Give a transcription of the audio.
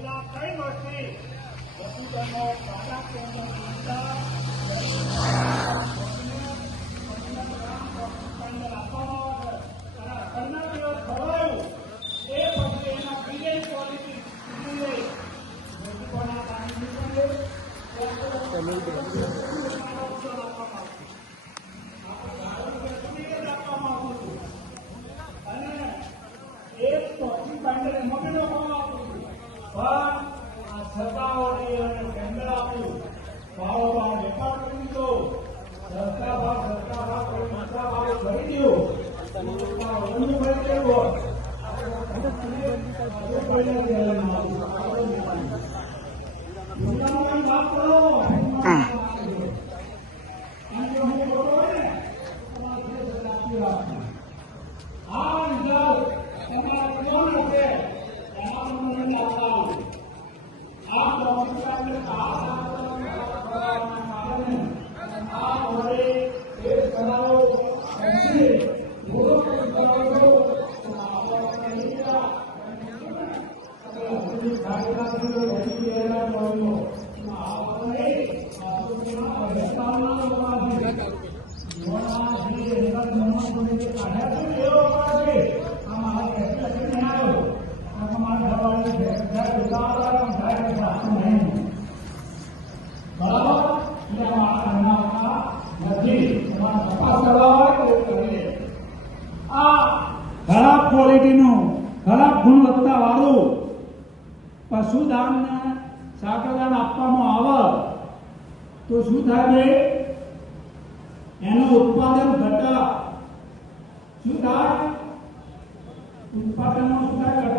છેલ્લા 3 વર્ષથી પશુધનનો સાદા કેન્દ્ર ખરાબ ક્વોલિટીનું ખરાબ ગુણવત્તા વાળું પશુદાન સાકરદાન આપવામાં આવે તો શું થાય? એનું ઉત્પાદન ઘટે. શું થાય? ઉત્પાદનમાં શું થાય?